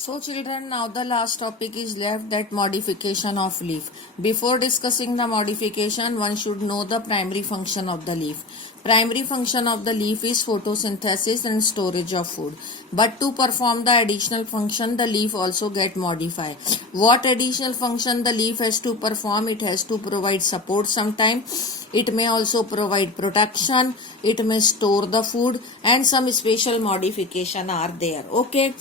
So children, now the last topic is left, that modification of leaf. Before discussing the modification, one should know the primary function of the leaf. Primary function of the leaf is photosynthesis and storage of food. But to perform the additional function, the leaf also get modified. What additional function the leaf has to perform? It has to provide support sometimes. It may also provide protection. It may store the food, and some special modification are there. Okay.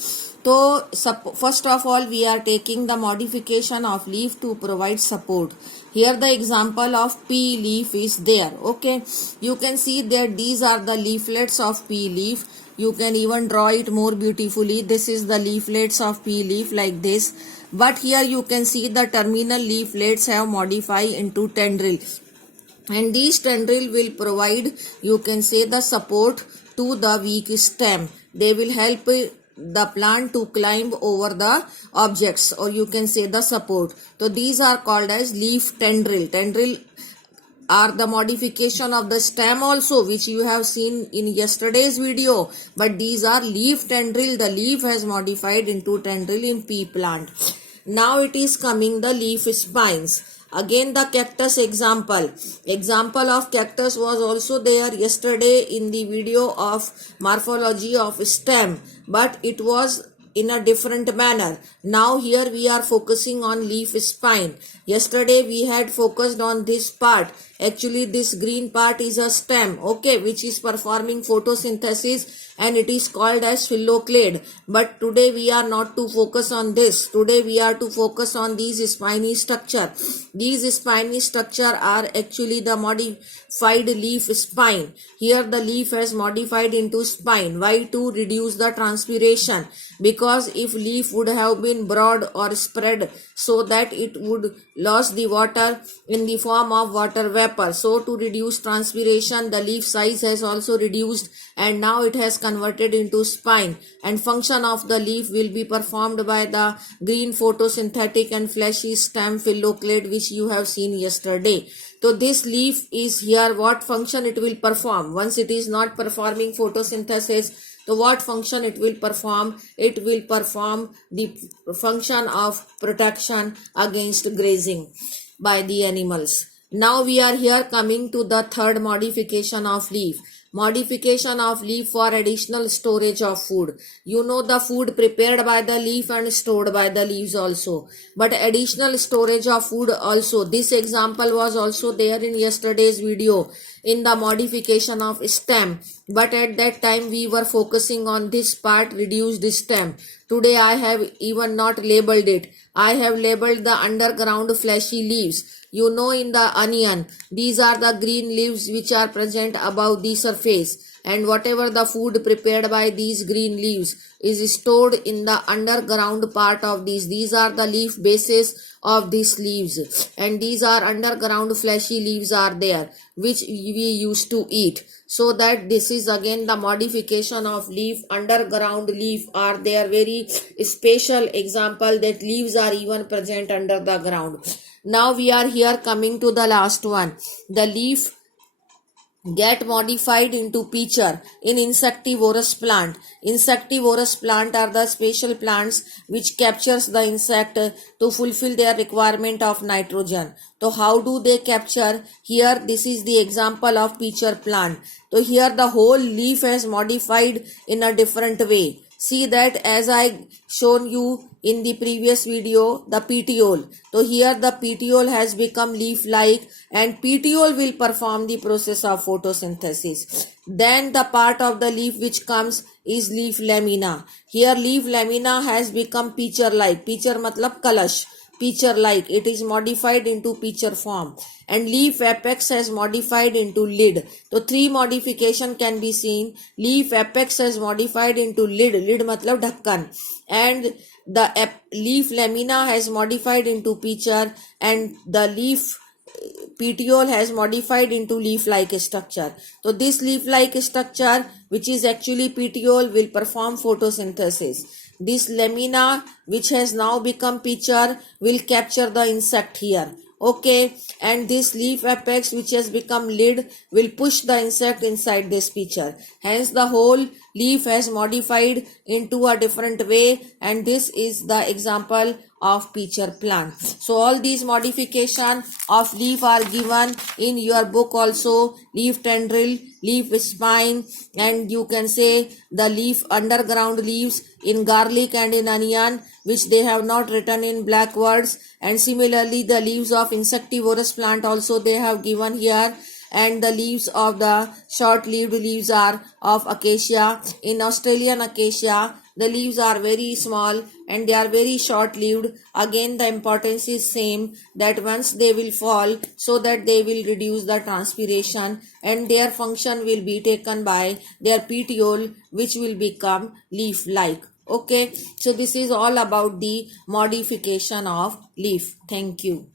So first of all, we are taking the modification of leaf to provide support. Here the example of pea leaf is there. Okay, you can see that these are the leaflets of pea leaf. You can even draw it more beautifully. This is the leaflets of pea leaf like this. But here you can see the terminal leaflets have modified into tendrils. And these tendril will provide, you can say, the support to the weak stem. They will help the plant to climb over the objects, or you can say the support. So these are called as leaf tendril. Tendril are the modification of the stem also, which you have seen in yesterday's video, but these are leaf tendril. The leaf has modified into tendril in pea plant. Now it is coming the leaf spines. Again the cactus example of cactus was also there yesterday in the video of morphology of stem, but it was in a different manner. Now here we are focusing on leaf spine. Yesterday we had focused on this part. Actually this green part is a stem, okay, which is performing photosynthesis, and it is called as phylloclade. But today we are not to focus on this. Today we are to focus on these spiny structure. These spiny structure are actually the modified leaf spine. Here the leaf has modified into spine. Why? To reduce the transpiration. Because if leaf would have been broad or spread, so that it would lose the water in the form of water vapor. So to reduce transpiration, the leaf size has also reduced, and now it has converted into spine, and function of the leaf will be performed by the green photosynthetic and fleshy stem phylloclade, which you have seen yesterday. So this leaf is here, what function it will perform? Once it is not performing photosynthesis, so what function it will perform? It will perform the function of protection against grazing by the animals. Now we are here coming to the third modification of leaf. Modification of leaf for additional storage of food. You know the food prepared by the leaf and stored by the leaves also. But additional storage of food also. This example was also there in yesterday's video in the modification of stem. But at that time we were focusing on this part, reduced stem. Today I have even not labeled it. I have labeled the underground fleshy leaves. You know, in the onion, these are the green leaves which are present above the surface, and whatever the food prepared by these green leaves is stored in the underground part of these. These are the leaf bases of these leaves, and these are underground fleshy leaves are there, which we used to eat. So that this is again the modification of leaf. Underground leaf are there, very special example that leaves are even present under the ground. Now we are here coming to the last one. The leaf get modified into pitcher in insectivorous plant. Insectivorous plant are the special plants which captures the insect to fulfill their requirement of nitrogen. So how do they capture? Here this is the example of pitcher plant. So here the whole leaf has modified in a different way. See that as I shown you in the previous video, the petiole. So here the petiole has become leaf-like, and petiole will perform the process of photosynthesis. Then the part of the leaf which comes is leaf lamina. Here leaf lamina has become pitcher-like. Pitcher matlab kalash. Pitcher like, it is modified into pitcher form, and leaf apex has modified into lid. So three modification can be seen. Leaf apex has modified into lid. Lid matlab dhakkan, and the leaf lamina has modified into pitcher, and the leaf petiole has modified into leaf-like structure. So this leaf-like structure, which is actually petiole, will perform photosynthesis. This lamina, which has now become pitcher, will capture the insect here. Okay, and this leaf apex, which has become lid, will push the insect inside this pitcher. Hence the whole leaf has modified into a different way, and this is the example of pitcher plant. So all these modification of leaf are given in your book also. Leaf tendril, leaf spine, and you can say the leaf underground leaves in garlic and in onion, which they have not written in black words. And similarly the leaves of insectivorous plant also they have given here. And the leaves of the short-lived leaves are of acacia. In Australian acacia, the leaves are very small and they are very short-lived. Again, the importance is same, that once they will fall, so that they will reduce the transpiration, and their function will be taken by their petiole, which will become leaf-like. Okay, so this is all about the modification of leaf. Thank you.